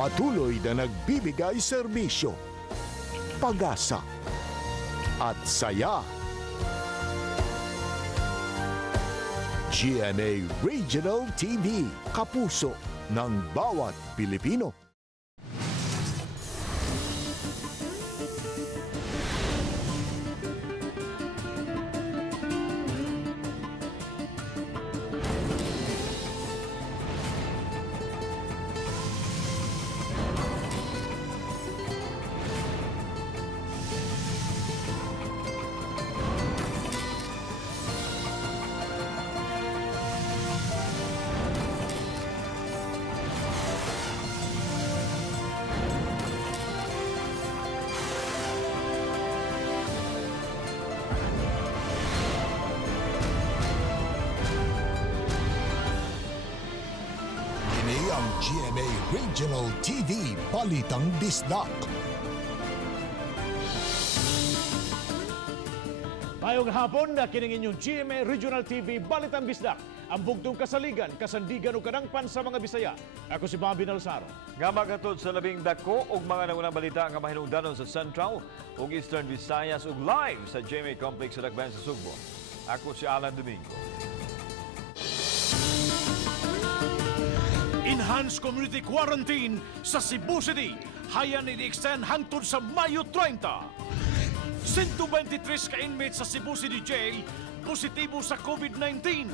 Patuloy na nagbibigay serbisyo, pag-asa at saya. GMA Regional TV, kapuso ng bawat Pilipino. Ang GMA Regional TV, Balitang Bisdak. Mayong hapon na kining inyong GMA Regional TV, Balitang Bisdak. Ang bugtong kasaligan, kasandigan o kadangpan sa mga Bisaya. Ako si Bobby Nalsaro. Nga magatod sa labing dako ug mga nangunang balita nga mahinungdanon sa Central ug Eastern Visayas ug live sa GMA Complex sa Dagbayan sa Sugbo. Ako si Alan Domingo. Enhanced Community Quarantine sa Cebu City. Hayan ini-extend hangtod sa Mayo 30. 123 ka-inmates sa Cebu City Jail positibo sa COVID-19.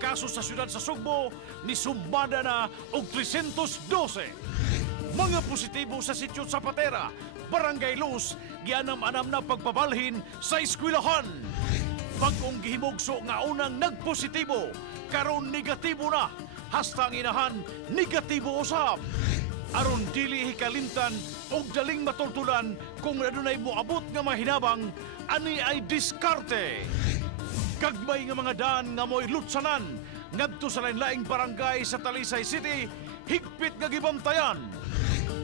Kaso sa siyudad sa Sugbo, nisumbada na og 312. Mga positibo sa sitio Zapatera, Barangay Luz, gianam-anam na pagpabalhin sa eskwelahan. Bagong gihimugso nga unang nagpositibo, karon negatibo na. Hastang inahan, negatibo usab. Aron dili hikalimtan o daling matultulan kung adunay moabot nga mahinabang, ani ay diskarte. Gagmay nga mga daan nga mo'y lutsanan, ngadto sa lain-laing barangay sa Talisay City, higpit nga gibantayan.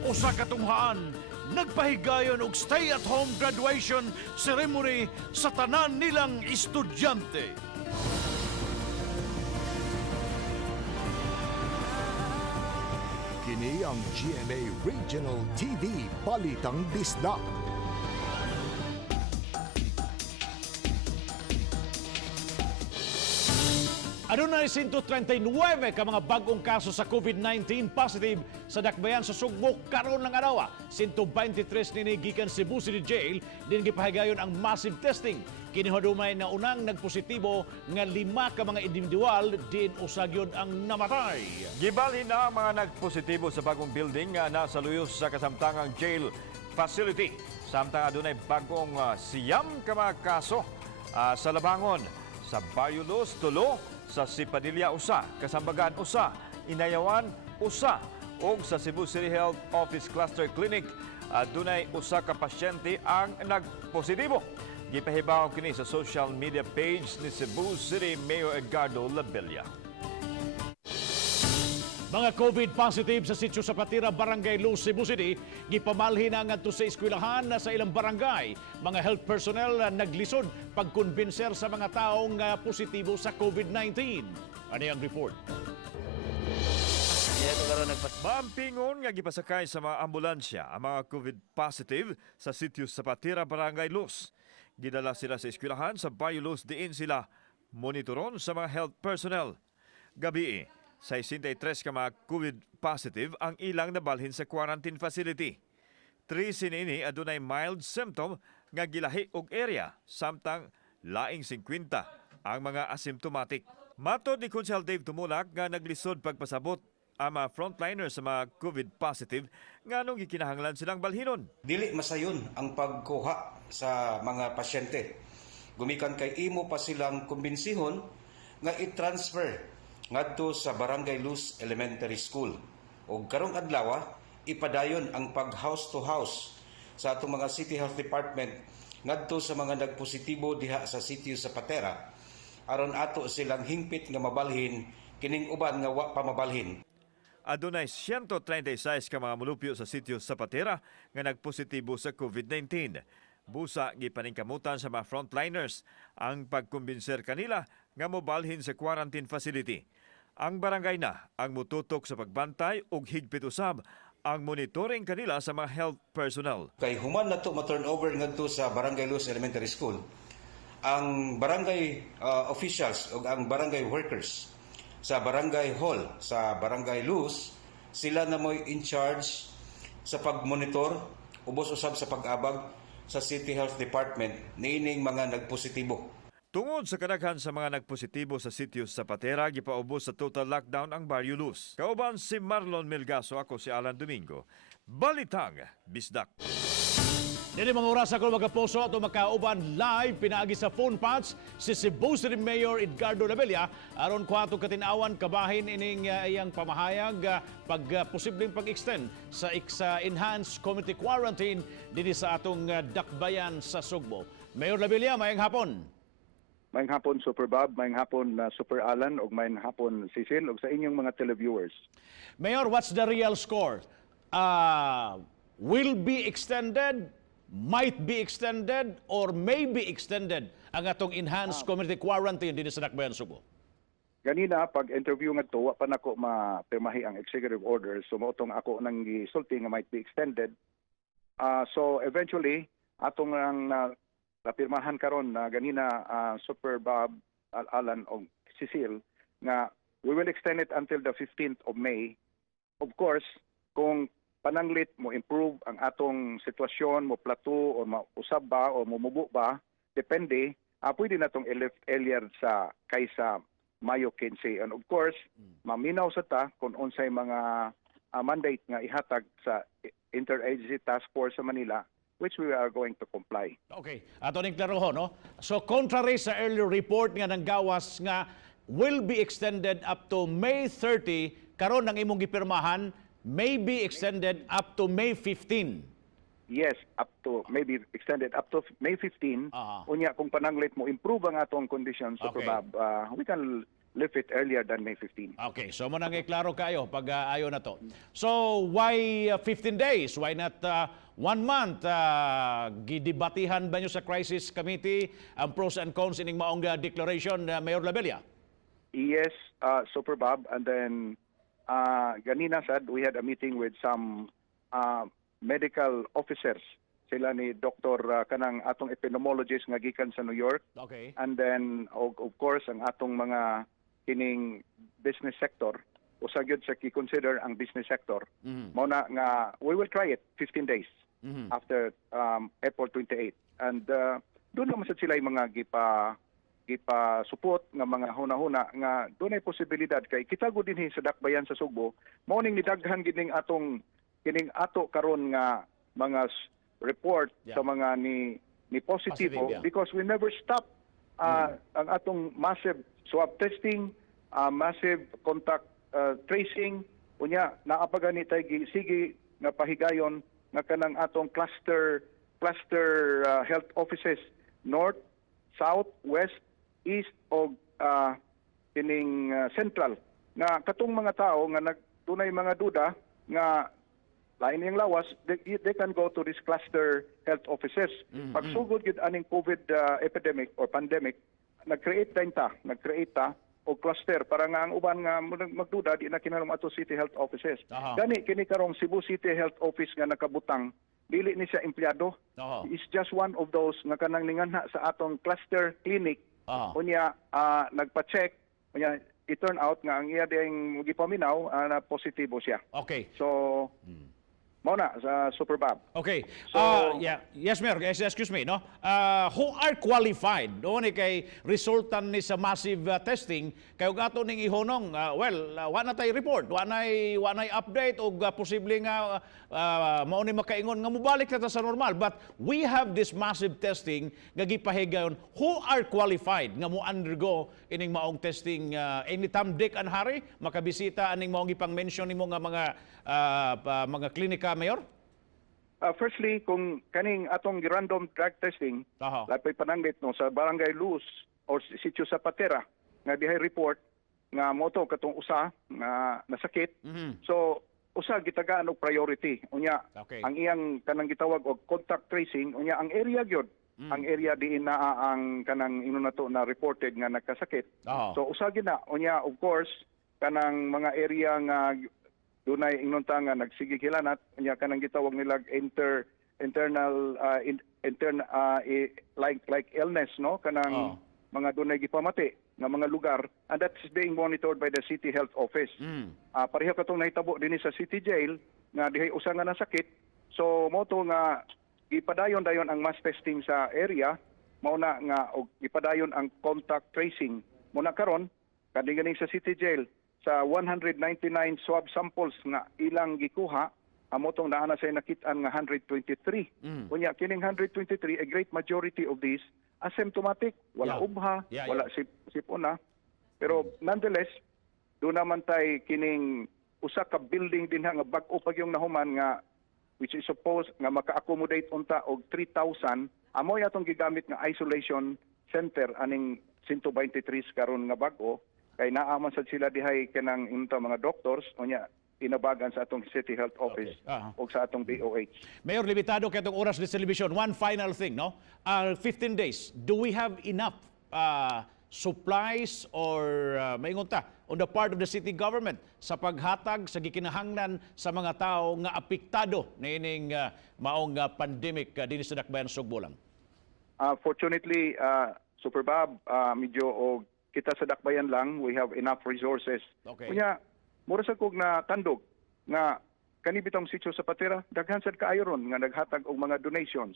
Usa katunghaan, nagpahigayon og stay-at-home graduation ceremony sa tanan nilang estudyante. Kini ang GMA Regional TV, Balitang Bisdak. Adunay 139 ka mga bagong kaso sa COVID-19 positive sa Dakbayan sa Sugbo karon ng adlawa. 123 nini gikan Cebu City Jail din gipahigayon ang massive testing. Kini humay na unang nagpositibo nga 5 ka mga individual din usagyon ang namatay. Gibalhin na ang mga nagpositibo sa bagong building nga nasa luyos sa kasamtangang jail facility. Samtang adunay bagong siyam ka mga kaso sa Labangon, sa Barrio Luz, Tulo, sa Sipadilla usa, Kasambagan usa, Inayawan usa, ug sa Cebu City Health Office Cluster Clinic dunay usa ka pasyente ang nagpositibo. Gipahibaw kini sa social media page ni Cebu City Mayor Edgardo Labella. Mga COVID positive sa sitio Zapatera, Barangay Luz, Cebu City, gipamalhin na ngadto sa eskwelahan sa ilang barangay. Mga health personnel naglisod pagkonbinser sa mga taong positibo sa COVID-19. Ano ang report? Mampingon nga gipasakay sa mga ambulansya ang mga COVID positive sa sitio Zapatera, Barangay Luz. Gidala sila sa eskwelahan sa Barrio Luz, diin sila monitoron sa mga health personnel. Gabi, 63 ka mga COVID positive ang ilang nabalhin sa quarantine facility. 3 sinini adunay mild symptom nga gilahi og area, samtang laing 50 ang mga asymptomatic. Matod ni Kunsel Dave Tumulak nga naglisod pagpasabot ang mga frontliners sa mga COVID positive nga nung gikinahanglan silang balhinon. Dili masayon ang pagkuha sa mga pasyente. Gumikan kay imo pa silang kumbinsihon nga i-transfer ngadto sa Barangay Luz Elementary School. O karong adlawa, ipadayon ang pag house to house sa atong mga City Health Department ngadto sa mga nagpositibo diha sa sitio Zapatera aron ato silang hingpit nga mabalhin kining uban nga wa pa mabalhin. Adunay 136 ka mga mulupyo sa sitio Zapatera nga nagpositibo sa COVID-19. Busa gipaningkamutan sa mga frontliners ang pagkumbinser kanila nga mobalhin sa quarantine facility. Ang barangay na ang mututok sa pagbantay ug higpit usab ang monitoring kanila sa mga health personnel. Kay human na to ma-turnover ngadto sa Barangay Luz Elementary School, ang barangay officials o ang barangay workers sa barangay hall sa Barangay Luz, sila na mo'y in charge sa pagmonitor, ubos usab sa pag-abag sa City Health Department niining mga nagpositibo. Tungod sa kadaghan sa mga nagpositibo sa sitio sa Patera, gipaubos sa total lockdown ang Barrio Luz. Kauban si Marlon Melgaso, ako si Alan Domingo. Balitang Bisdak. Dili mga oras ako magaposo at makauban live pinaagi sa phone patch si Cebu City Mayor Edgardo Labella aron kwato katinawan kabahin ining iyang pamahayag posibleng pag-extend sa enhanced community quarantine dinhi sa atong dakbayan sa Sugbo. Mayor Labella, mayang hapon. Mayang hapon Super Bob, mayang hapon Super Alan, ug mayang hapon Cecil, ug sa inyong mga televiewers. Mayor, what's the real score? Will be extended, might be extended, or may be extended ang atong enhanced community quarantine din sa Dakbayan, Subo? Ganina, pag-interview nga to, wa pa nako mapirmahi ang executive order, so mautong ako nang gisulti nga might be extended. So eventually, atong ang napirmahan karon na ganina Super Bob, Alan o Cecil nga we will extend it until the 15th of May. Of course, kung pananglit mo improve ang atong sitwasyon, mo plateau o mausab ba o mumubo ba, depende, pwede na itong earlier sa kaysa Mayo 15. And of course, maminaw sa ta kung unsay mga mandate nga ihatag sa Interagency Task Force sa Manila, which we are going to comply. Okay. Ato ning klaro ho, no? So contrary sa earlier report nga nanggawas nga will be extended up to May 30, karon nang imong gipirmahan may be extended up to May 15. Yes, up to maybe extended up to May 15. Unya kung pananglit mo improve ang atong conditions, Super Okay. Bob, we can lift it earlier than May 15. Okay, so mo nang iklaro kayo pag ayo na to. So why 15 days? Why not 1 month? Gidebatihan ba nyo sa crisis committee ang pros and cons ining maong declaration, Mayor Labella? Yes, Super Bob, and then ganina sad we had a meeting with some medical officers. Sila ni Dr. Kanang atong epidemiologist nga gikan sa New York. Okay. And then of course ang atong mga kining business sector, usa gyud sa ki-consider ang business sector. Mao na nga we will try it 15 days after April 28. And doon naman sad sila yung mga gipa-support nga mga huna-huna nga doon ay posibilidad kay kita gud dinhi sa dakbayan sa Sugbo, mao ning nidaghan gid ning atong kining ato karon nga mga report sa mga ni positibo, yeah. because we never stop ang atong massive swab testing, massive contact tracing, unya naapagani tay sige nga pahigayon nga kanang atong cluster health offices north, south, west, east o kining central nga katong mga tao nga nagtunay mga duda nga lain yung lawas, they can go to this cluster health offices. Pagsugod gid aning COVID epidemic or pandemic, nag-create ta o cluster para nga ang uban nga magduda di na kinahanglan ato city health offices. Gani kini karong Cebu City Health Office nga nakabutang, dili ni siya empleyado. Is just one of those nga kanang ninganha sa atong cluster clinic. Unya nagpa-check, unya i-turn out nga ang iya ding gipaminaw na positibo siya. Okay. So mao na sa Super Bob. Okay. So- yeah. Yes, Mayor. Excuse me, no? Who are qualified? Doon kay resultan ni sa massive testing kay ug ato ning ihonong wa na tay report, wa nay update og posible nga mao ni makaingon nga mobalik na ta sa normal, but we have this massive testing nga gipahigayon. Who are qualified nga mo undergo ining maong testing anytime Dick and Harry makabisita aning maong gipang-mention nimo nga mga klinika, Mayor? Firstly, kung kaning atong random drug testing, lapay pananglit no sa Barangay Luz or sitio sa Patera nga dihay report nga moto katong usa nga nasakit. So usa gitagaan og priority. Unya Okay. ang iyang kanang gitawag og contact tracing, unya ang area gyud ang area diin na ang kanang inunato na reported nga nagkasakit. So usa gyud na unya of course kanang mga area nga dunay ingunta nga nagsigig hilanat unya kanang gitawag nila internal like illness no kanang mga dunay gipamati nga mga lugar, and that is being monitored by the City Health Office. Pareho katong nahitabo dinhi sa City Jail nga dihay usa nga nasakit. So moto nga ipadayon-dayon ang mass testing sa area, mao na nga og ipadayon ang contact tracing. Muna karon kani sa City Jail sa 199 swab samples nga ilang gikuha, amo tong naa na say nakit-an nga 123. Unya kining 123, a great majority of these asymptomatic, wala ubha, wala sipona. Pero nonetheless, do naman tay kining usa ka building dinha nga bag-o pag yung nahuman nga which is supposed nga maka-accommodate unta og 3,000, amo atong gigamit nga isolation center aning 123 karon nga bag-o. Kay naaman sad sila dihay kanang unta mga doctors unya inabagan sa atong City Health Office o sa atong DOH. Mayor, limitado kay itong oras ni television. One final thing, no? 15 days, do we have enough supplies or maingunta on the part of the city government sa paghatag sa gikinahanglan sa mga tao nga apektado niining maong pandemic dinhi sa Dakbayan Sugbo lang? Fortunately, Super Bob, medyo og kita sa Dakbayan lang, we have enough resources. Okay. Kunya, mura sa kog na tandog nga kani bitong sitio sa Patera, daghan sad kaayo ron nga naghatag og mga donations.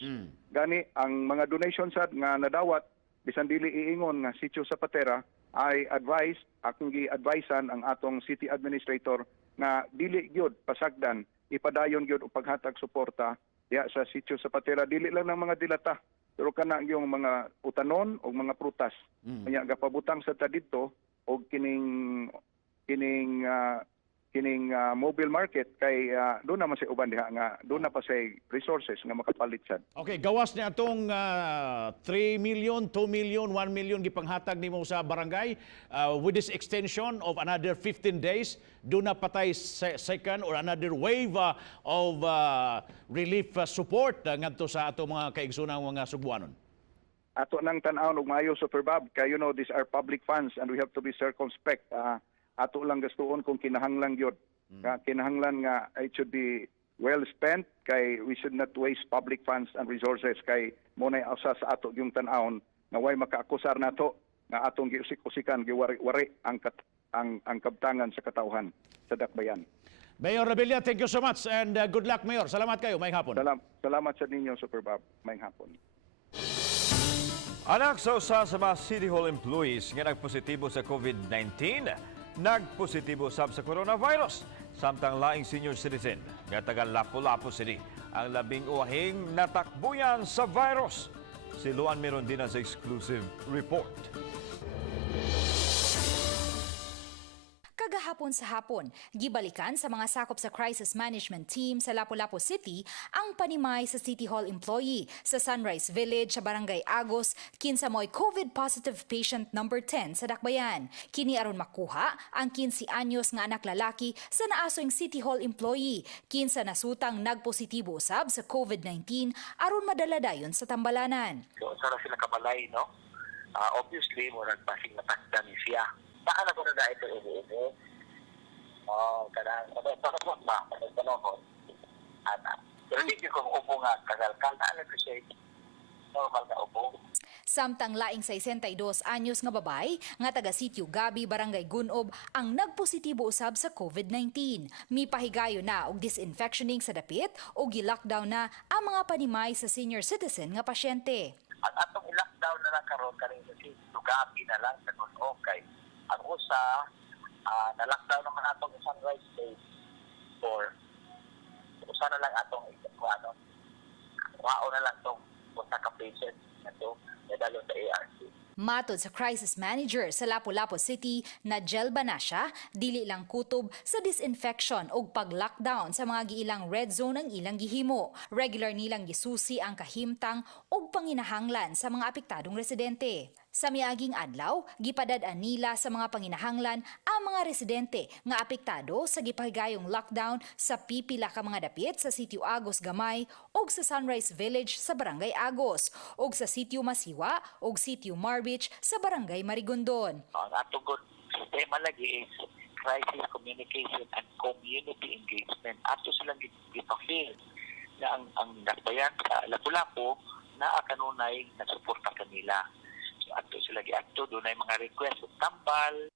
Gani ang mga donations sad nga nadawat bisan dili iingon nga sitio sa Patera, I advise akong gi-advisean ang atong city administrator nga dili gyud pasagdan ipadayon gyud og paghatag suporta diha sa sitio sa Patera, dili lang ng mga dilata pero kana yung mga utanon o mga prutas. Kanya gapabutang sa ta didto og kining mobile market kay doon naman sa uban diha nga doon na pa sa resources nga makapalit sad. Okay, gawas niya atong 3 million, 2 million, 1 million gipanghatag nimo sa barangay with this extension of another 15 days, doon na patay second or another wave of relief support ngadto sa atong mga kaigsunang mga Sugbuanon. Ato nang tan-aw og maayo, Super Bob, kay these are public funds and we have to be circumspect. Ato lang gastuon kung kinahanglan gyud. Kinahanglan nga it should be well spent kay we should not waste public funds and resources kay mo nay usa sa ato yung tan-awon nga way makaakusar nato nga atong giusik-usikan giwari-wari ang kabtangan sa katawhan sa Dakbayan. Mayor Rebilla, thank you so much and good luck, Mayor. Salamat kayo. Maayong hapon. Salamat sa ninyo, Super Bob. Maayong hapon. Anak sa usa sa mga City Hall employees nga nagpositibo sa COVID-19, nagpositibo sab sa coronavirus. Samtang laing senior citizen nga taga Lapu-Lapu City ang labing uwahing natakbuyan sa virus. Si Luan meron din sa exclusive report. Kagahapon sa hapon, gibalikan sa mga sakop sa crisis management team sa Lapu-Lapu City ang panimay sa City Hall employee sa Sunrise Village sa Barangay Agos kinsa mo'y COVID-positive patient number 10 sa Dakbayan. Kini aron makuha ang 15 anyos nga anak lalaki sa naasoing City Hall employee kinsa nasutang nagpositibo usab sa COVID-19 aron madala dayon sa tambalanan. So, sana sila kabalay, no? Obviously, mo nagpasing natakdan siya. Saan ako na ito ini-ini? Kadang sa ba? Panahon. Pero hindi ko upo nga kagalkal na ano kasi normal na upo. Samtang laing 62 anyos nga babay nga taga Sitio Gabi, Barangay Gunob ang nagpositibo usab sa COVID-19. Mipahigayo na og disinfectioning sa dapit o gi-lockdown na ang mga panimay sa senior citizen nga pasyente. Ang atong i-lockdown na lang karon kaning sa Sitio Gabi na lang sa Gunob kay ang usa na-lockdown naman atong Sunrise Place for usa na lang atong na lang tong usa ka patient na to nadalo sa ARC. Matod sa crisis manager sa Lapu-Lapu City na Jel Banasya, dili lang kutob sa disinfection o pag-lockdown sa mga giilang red zone ang ilang gihimo. Regular nilang gisusi ang kahimtang o panginahanglan sa mga apektadong residente. Sa miaging adlaw, gipadad-an nila sa mga panginahanglan ang mga residente nga apektado sa gipahigayong lockdown sa pipila ka mga dapit sa Sitio Agos Gamay o sa Sunrise Village sa Barangay Agos o sa Sitio Masiwa o Sitio Marbich sa Barangay Marigondon. Ang atong good sistema lagi is crisis communication and community engagement. Ato silang ipafeel na ang dakbayan sa Lapu-Lapu na kanunay na suporta kanila. So ato sila giadto, doon ay mga request ug tambal.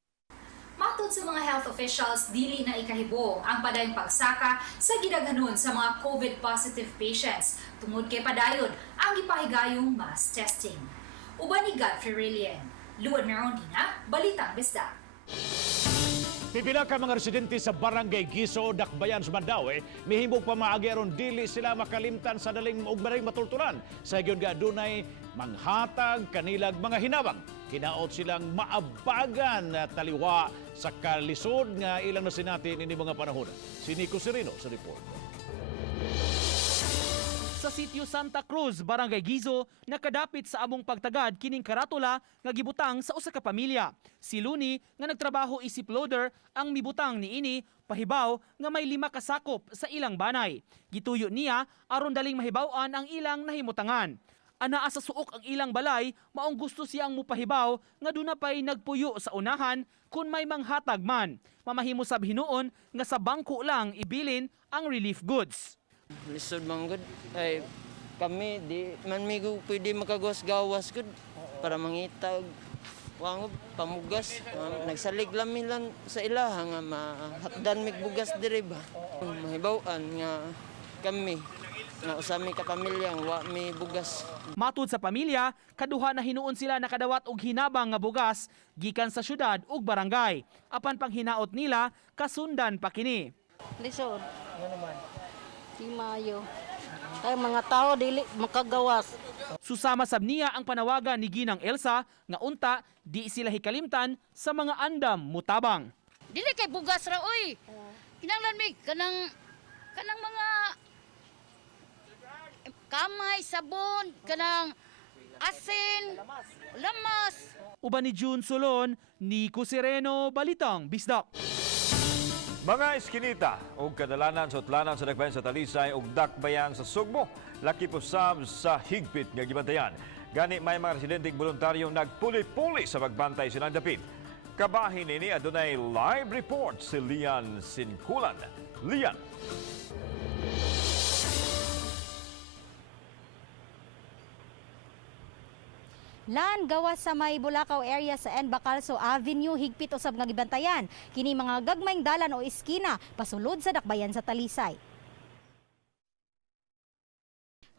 Matod sa mga health officials, dili na ikahibong ang padayong pagsaka sa gidaghanon sa mga COVID positive patients tungod kay padayon ang ipahigayong mass testing. Uban ni Godfrey Rillian, Luan Merondina, Balitang Bisdak. Pipila ka mga residente sa Barangay Giso, Dakbayan, Mandaue, mihimog pamaagi aron dili sila makalimtan sa daling ug maring matulturan. Sa higyon nga dunay manghatag kanilag mga hinabang. Kinaot silang maabagan na taliwa sa kalisod nga ilang nasinatin ini mga panahon. Si Nico Serino sa report. Sa sitio Santa Cruz, Barangay Gizo, nakadapit sa among pagtagad kining karatula nga gibutang sa usa ka pamilya. Si Luni nga nagtrabaho isip loader ang mibutang niini pahibaw nga may 5 ka sakop sa ilang banay. Gituyo niya aron daling mahibaw-an ang ilang nahimutangan. Anaa sa suok ang ilang balay, maong gusto siyang mupahibaw nga duna pay nagpuyo sa unahan kung may manghatag man. Mamahimo sab hinuon nga sa bangko lang ibilin ang relief goods. Lisod man gud ay kami di man migo pwede makagawas-gawas gud para mangita wangob pamugas. Nagsalig lami lang sa ilaha nga mahakdan mig bugas diri ba. Mahibaw-an nga kami nga usami ka pamilyang wa mi bugas. Matud sa pamilya, kaduha na hinuon sila nakadawat og hinabang nga bugas gikan sa syudad ug barangay. Apan pang hinaot nila kasundan pa kini. Lisod. Di Mayo. Ay mga tao dili makagawas. Susama sab niya ang panawagan ni Ginang Elsa nga unta di sila hikalimtan sa mga andam mutabang. Dili kay bugas ra oy. Kinanglan mi kanang mga kamay, sabon, kanang asin, lamas. Uban ni June Solon, Nico Sereno, Balitang Bisdak. Mga iskinita o kadalanan sa utlanan sa Dakbayan sa Talisay o Dakbayan sa Sugbo, laki po sa higpit nga gibantayan. Gani may mga residenteng voluntaryong nagpuli-puli sa pagbantay silang dapit. Kabahin ini adunay live report si Lian Sinkulan. Lian. Lan gawas sa may Bulacau area sa Bacalso Avenue higpit usab nga gibantayan kini mga gagmayng dalan o iskina pasulod sa Dakbayan sa Talisay.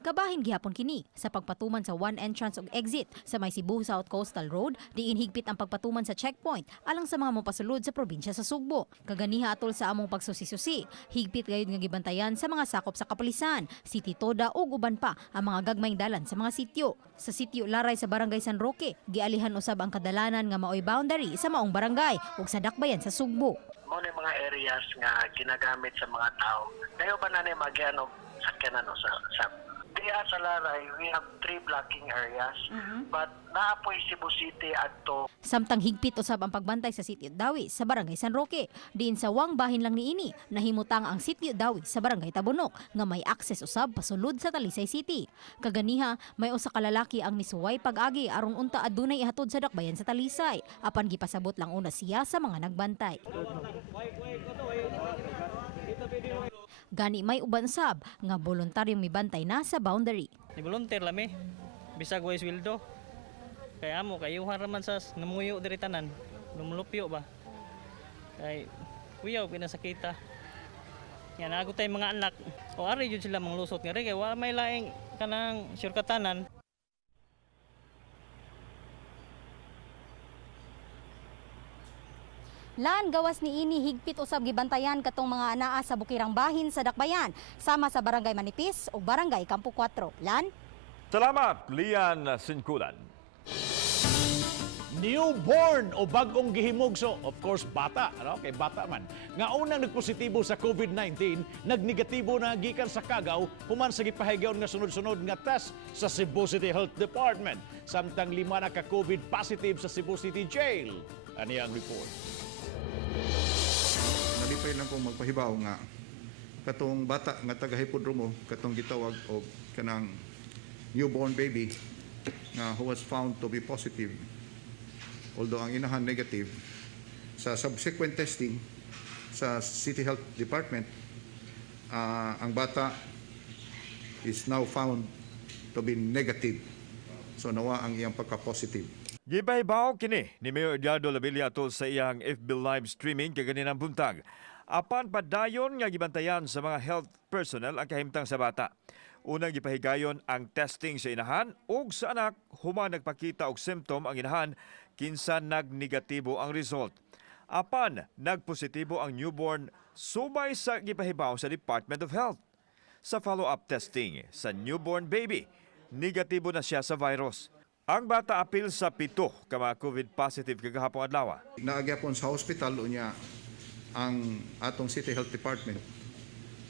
Kabahin gihapon kini sa pagpatuman sa one entrance ug exit sa may Cebu South Coastal Road diin higpit ang pagpatuman sa checkpoint alang sa mga mopasulod sa probinsya sa Sugbo. Kaganiha atol sa among pagsusi-susi, higpit gayud nga gibantayan sa mga sakop sa Kapalisan, City Toda ug uban pa ang mga gagmayng dalan sa mga sitio. Sa sitio Laray sa Barangay San Roque, gialihan usab ang kadalanan nga maoy boundary sa maong barangay ug sa Dakbayan sa Sugbo. Mao na mga areas nga ginagamit sa mga tao. Kayo ba na magyano sakyanan sa diya sa Laray, we have 3 blocking areas, but naapoy Cebu City adto. Samtang higpit usab ang pagbantay sa sitio Dawi sa Barangay San Roque. Diin sa wang bahin lang niini, nahimutang ang sitio Dawi sa Barangay Tabunok nga may access usab pasulod sa Talisay City. Kaganiha, may usa ka lalaki ang nisuway pag-agi aron unta adunay ihatod sa Dakbayan sa Talisay. Apan gipasabot lang una siya sa mga nagbantay. Gani may uban sab nga voluntaryong mibantay na sa boundary. Ni volunteer lami. Bisag way sweldo. Kay amo kayuhan raman sa namuyo diri tanan. Lumulupyo ba. Kay kuyaw pinasakita. Yan ako tay mga anak. O ari jud sila manglusot nga kay wala may laing kanang syurkatanan. Lan gawas ni ini higpit usab gibantayan katong mga anaa sa bukirang bahin sa Dakbayan sama sa Barangay Manipis o Barangay Campo 4. Lan. Salamat, Lian Sinkulan. Newborn o bagong gihimog, so of course bata, ano? Kay bata man. Nga unang nagpositibo sa COVID-19, nagnegatibo na gikan sa kagaw, human sa gipahigyaon nga sunod-sunod nga test sa Cebu City Health Department. Samtang 5 na ka COVID positive sa Cebu City Jail. Ani ang report. Nalipay lang kong magpahibaw nga katong bata nga taga-hipodromo katong gitawag og kanang newborn baby nga who was found to be positive although ang inahan negative sa subsequent testing sa City Health Department, ang bata is now found to be negative. So nawa ang iyang pagka-positive. Gibaybaw kini ni Mayor Edgardo Labilla tol sa iyang FB live streaming kaganinang buntag. Apan padayon nga gibantayan sa mga health personnel ang kahimtang sa bata. Unang gipahigayon ang testing sa inahan ug sa anak human nagpakita og symptom ang inahan kinsa nagnegatibo ang result. Apan nagpositibo ang newborn subay sa gipahibaw sa Department of Health. Sa follow-up testing sa newborn baby, negatibo na siya sa virus. Ang bata apil sa 7 ka mga COVID positive kagahapon adlaw. Naagyapon sa hospital unya ang atong City Health Department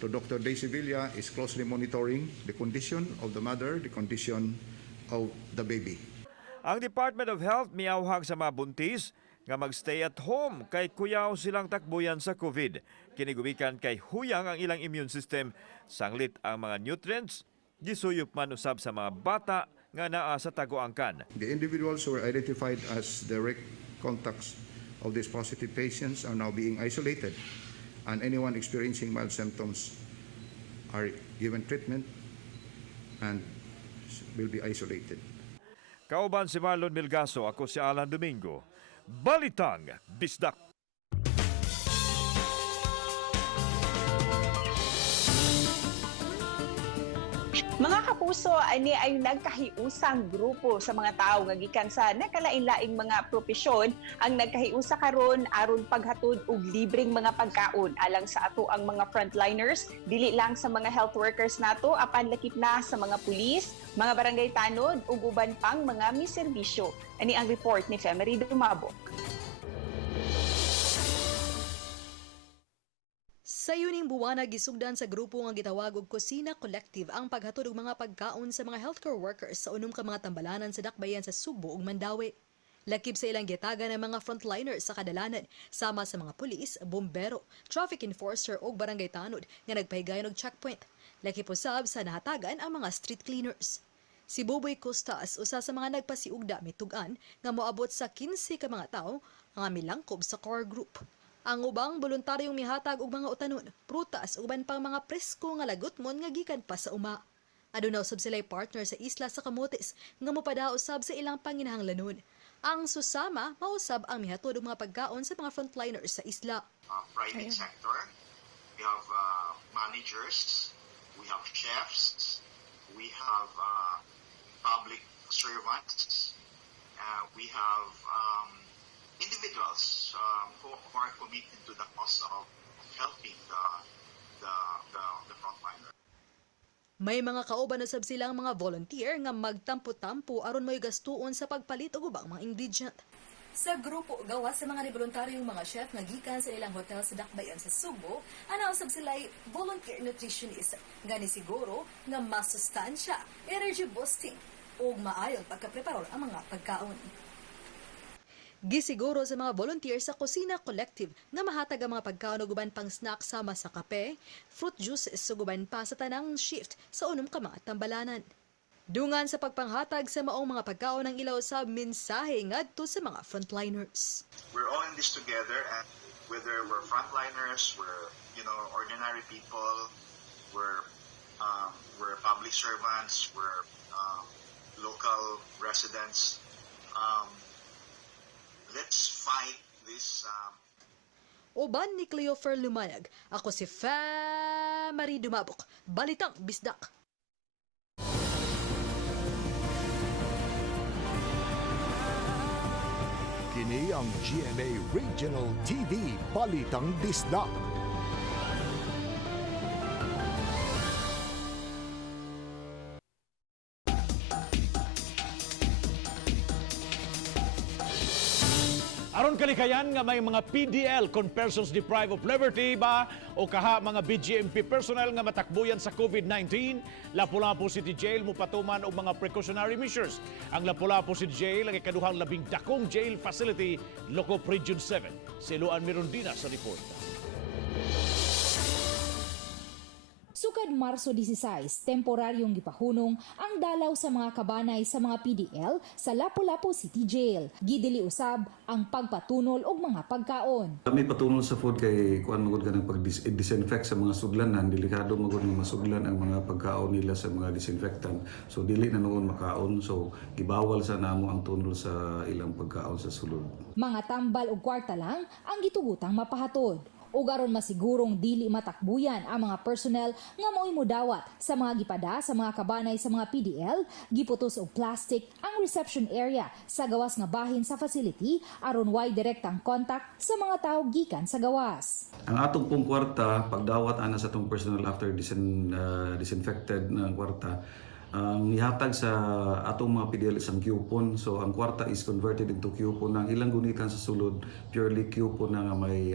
to Dr. Daisy Villa is closely monitoring the condition of the mother, the condition of the baby. Ang Department of Health miawhag sa mga buntis nga magstay at home kay kuyaw silang takbuyan sa COVID. Kinigubikan kay huyang ang ilang immune system, sanglit ang mga nutrients, gisuyop man usab sa mga bata nga naa sa taguangkan. The individuals who were identified as direct contacts of these positive patients are now being isolated, and anyone experiencing mild symptoms are given treatment and will be isolated. Kauban si Marlon Milgaso, ako si Alan Domingo. Balitang Bisdak. Mga kapuso, ani ay nagkahiusang grupo sa mga tao nga gikan sa nakalain-laing mga propesyon ang nagkahiusa karon aron paghatod og libreng mga pagkaon alang sa ato ang mga frontliners, dili lang sa mga health workers nato apan lakip na sa mga pulis, mga barangay tanod ug uban pang mga miserbisyo. Ani ang report ni Femery Dumabok. Sa yuning buwana gisugdan sa grupo nga gitawag og Kusina Collective ang paghatod og mga pagkaon sa mga healthcare workers sa unom ka mga tambalanan sa dakbayan sa Sugbo ug Mandawi. Lakip sa ilang gitaga ng mga frontliners sa kadalanan sama sa mga pulis, bombero, traffic enforcer ug barangay tanod nga nagpahigayon og checkpoint. Lakip usab sa nahatagan ang mga street cleaners. Si Boboy Costas usa sa mga nagpasiugda mitugan nga moabot sa 15 ka mga tawo nga milangkob sa core group. Ang ubang voluntaryong mihatag og mga utanon, prutas uban pang mga presko nga lagutmon nga gikan pa sa uma. Aduna usab sila'y partner sa isla sa Camotes nga mopada usab sa ilang panginahanglanon. Ang susama mausab ang mihatod og mga pagkaon sa mga frontliners sa isla. Private sector, we have managers, we have chefs, we have public servants, we have individuals who are committed to the cause of helping the frontliner. May mga kauban usab silang mga volunteer nga magtampo-tampo aron mo'y gastuon sa pagpalit og ubang mga ingredient. Sa grupo gawas sa mga voluntaryong mga chef nga gikan sa ilang hotel sa dakbayan sa Sugbo, ana usab sila'y volunteer nutritionist nga ni siguro nga masustansya, energy boosting ug maayong pagkapreparo ang mga pagkaon. Gisiguro sa mga volunteer sa Kusina Collective nga mahatag ang mga pagkaon ug uban pang snack sama sa kape, fruit juices ug uban pa sa tanang shift sa unom ka mga tambalanan. Dungan sa pagpanghatag sa maong mga pagkaon ng ilaw sa mensahe ngadto sa mga frontliners. We're all in this together, and whether we're frontliners, we're ordinary people, we're public servants, we're local residents. Let's fight this. Uban ni Cleofer Lumayag, ako si Femery Dumabok, Balitang Bisdak. Kini ang GMA Regional TV Balitang Bisdak. Aron kalikayan nga may mga PDL kung persons deprived of liberty ba o kaha mga BGMP personnel nga matakbuyan sa COVID-19, Lapu-Lapu City Jail mo patuman og mga precautionary measures. Ang Lapu-Lapu City Jail ang ikaduhang labing dakong jail facility Locop Region 7. Si Luan Mirondina sa report. Sukad Marso 16, temporaryong gipahunong ang dalaw sa mga kabanay sa mga PDL sa Lapu-Lapu City Jail. Gidili usab ang pagpatunol og mga pagkaon. Kami patunol sa food kay kuan magud kanang pag-disinfect sa mga sudlanan, delikado magud nga masudlan ang mga pagkaon nila sa mga disinfectant. So dili na noon makaon, so gibawal sa namo ang tunol sa ilang pagkaon sa sulod. Mga tambal og kwarta lang ang gitugutang mapahatod. Ug aron masigurong dili matakbuyan ang mga personnel nga mao'y mudawat sa mga gipada sa mga kabanay sa mga PDL, giputos og plastic ang reception area sa gawas nga bahin sa facility aron way direktang contact sa mga tawo gikan sa gawas. Ang atong pong kwarta, pagdawat ana sa atong personnel after disinfected na kwarta, ang ihatag sa atong mga PDL isang coupon. So ang kwarta is converted into coupon. Ang ilang gunitan sa sulod, purely coupon na nga may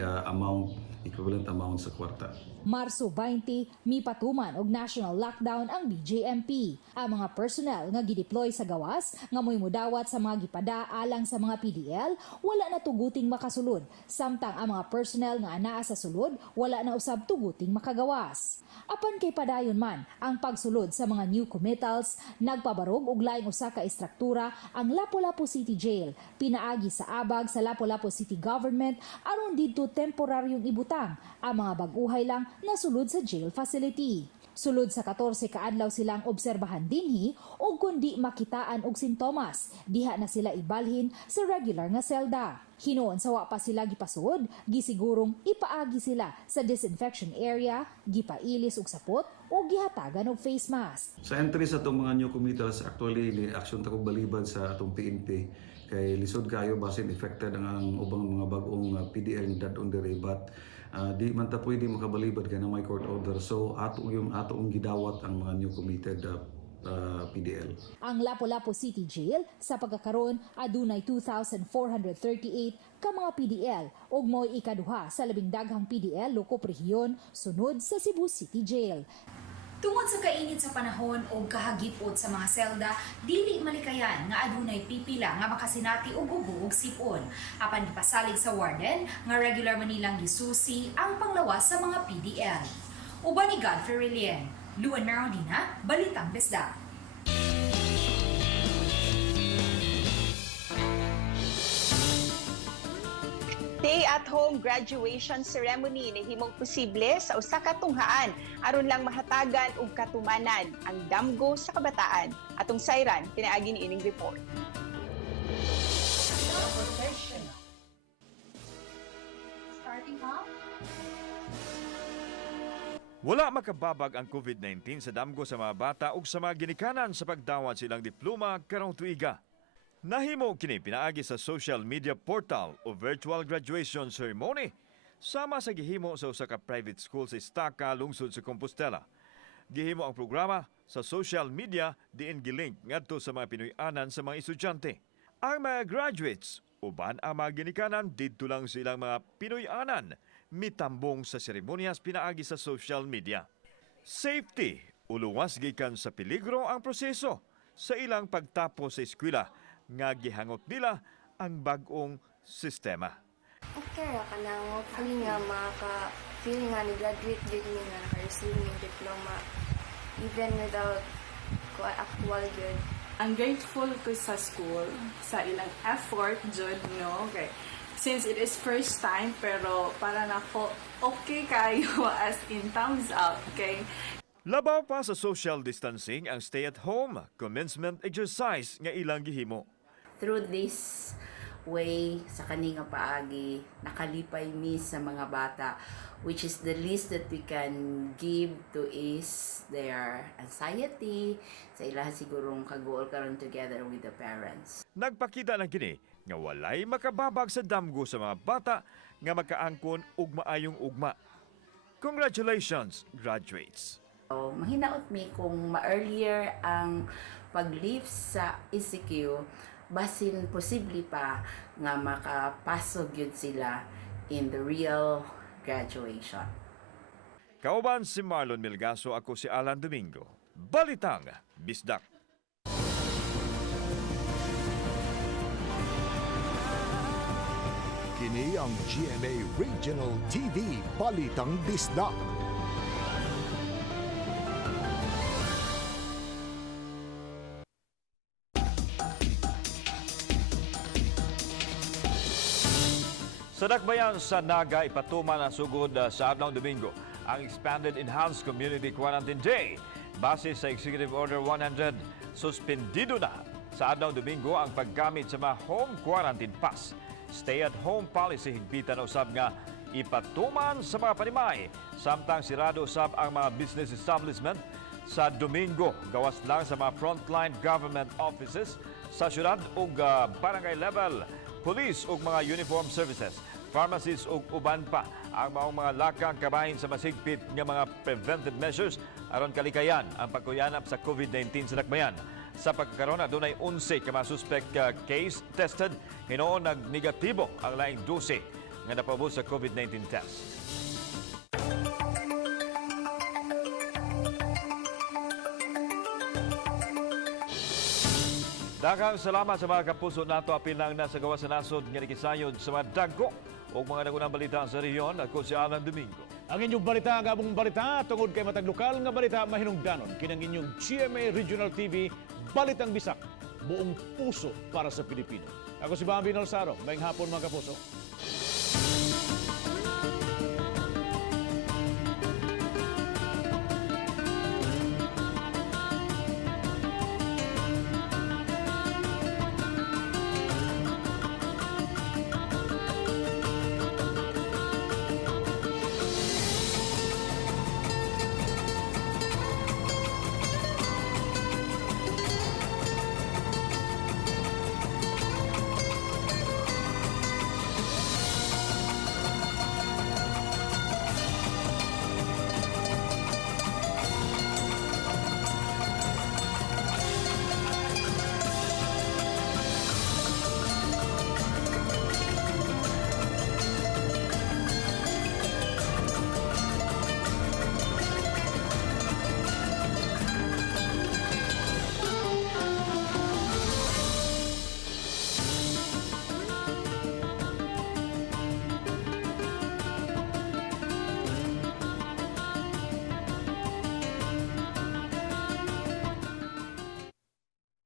equivalent amount sa kwarta. Marso 20, mipatuman og national lockdown ang BJMP. Ang mga personnel nga gideploy sa gawas nga mo'y mudawat sa mga gipada alang sa mga PDL wala na tuguting makasulod. Samtang ang mga personnel nga anaa sa sulod wala na usab tuguting makagawas. Apan kay padayon man ang pagsulod sa mga new committals, nagpabarog og laing usa ka istruktura ang Lapu-Lapu City Jail, pinaagi sa abag sa Lapu-Lapu City Government aron didto temporaryong ibutang ang mga bag-uhay lang nasulod sa jail facility. Sulod sa 14 kaadlaw silang obserbahan dinhi ug kundi makitaan og sintomas, diha na sila ibalhin sa regular nga selda. Hinuon sa wa pa sila gipasud, gisigurong ipaagi sila sa disinfection area, gipailis og sapot o gihatagan og face mask. Sa entry sa itong mga new committals, actually, action takong balibad sa atong PNP kay lisod kayo basin affected ang ubang mga bagong PDL that on the but di man ta pwede makabalibad kay na may court order. So atong gidawat ang mga new committed PDL. Ang Lapu-Lapu City Jail sa pagkakaroon adunay 2,438 ka mga PDL ug mo'y ikaduha sa labing daghang PDL lokop rehiyon sunod sa Cebu City Jail. Tungod sa kainit sa panahon o kahagipot sa mga selda, dili malikayan nga adunay pipila nga makasinati og gubo ug sipon. Apan gipasalig sa warden nga regular man nilang gisusi ang panglawas sa mga PDL. Uban ni Godfrey Relien, Nag-una'ng Balitang Bisdak. Stay-at-home graduation ceremony ni himong posible sa usa ka tunghaan aron lang mahatagan og katumanan ang damgo sa kabataan. Atong sayran pinaagi ni ining report. Starting off, Wala makababag ang COVID-19 sa damgo sa mga bata ug sa mga ginikanan sa pagdawat silang diploma karong tuiga. Nahimo kini pinaagi sa social media portal o virtual graduation ceremony sama sa gihimo sa usa ka private school sa Estaca, lungsod sa Compostela. Gihimo ang programa sa social media diin gilink ngadto sa mga Pinoy-anan sa mga estudyante. Ang mga graduates uban ang mga ginikanan didto lang silang mga Pinoy-anan mitambong sa seremonyas pinaagi sa social media. Safety, uluwas gikan sa peligro ang proseso sa ilang pagtapos sa eskwela nga gihangot nila ang bag-ong sistema. Okay, kanang hopefully nga maka-feel nga ni-graduate din mi nga naka-receive ng diploma even without actual good. I'm grateful ko sa school sa ilang effort jud no okay. Since it is first time, pero para na ko okay kayo as in thumbs up, okay? Labaw pa sa social distancing ang stay-at-home commencement exercise nga ilang gihimo. Through this way, sa kaninga paagi, nakalipay mi sa mga bata, which is the least that we can give to is their anxiety, sa ilaha sigurong kagool karon together with the parents. Nagpakita ng kini nga walay makababag sa damgo sa mga bata nga makaangkon og maayong ugma. Congratulations, graduates! So, mahinaot mi kung ma-earlier ang pag-leave sa ECQ, basin posible pa nga makapasok yun sila in the real graduation. Kauban si Marlon Milgaso, ako si Alan Domingo. Balitang Bisdak. Kini ang GMA Regional TV Balitang Bisdak. Sa dakbayan sa Naga, ipatuman ang sugod sa adlaw Domingo ang Expanded Enhanced Community Quarantine Day. Base sa Executive Order 100, suspendido na sa adlaw Domingo ang paggamit sa mga home quarantine pass. Stay-at-home policy higpitan usab nga ipatuman sa mga panimay. Samtang sirado usab ang mga business establishment sa Domingo. Gawas lang sa mga frontline government offices sa syudad ug barangay level. Police ug mga uniform services, pharmacies ug uban pa ang mga lakang kabahin sa masigpit nga mga preventive measures aron kalikayan ang pagkuyanap sa COVID-19 sa dakbayan. Sa pagkakaroon adunay 11 ka mga suspect case tested, hinuon nag-negatibo ang laing 12 nga napabot sa COVID-19 test. Daghang salamat sa mga kapuso nato apil nang nasa gawas sa nasod nga nikisayod sa mga dagkung o mga nagunang balita sa rehiyon. Ako si Alan Domingo. Ang inyong balita, ang abong balita, tungod kay matag lokal nga balita mahinungdanon. Kinang inyong GMA Regional TV, Balitang Bisdak, buong puso para sa Pilipino. Ako si Bambi Nolsaro. Maayong hapon mga kapuso.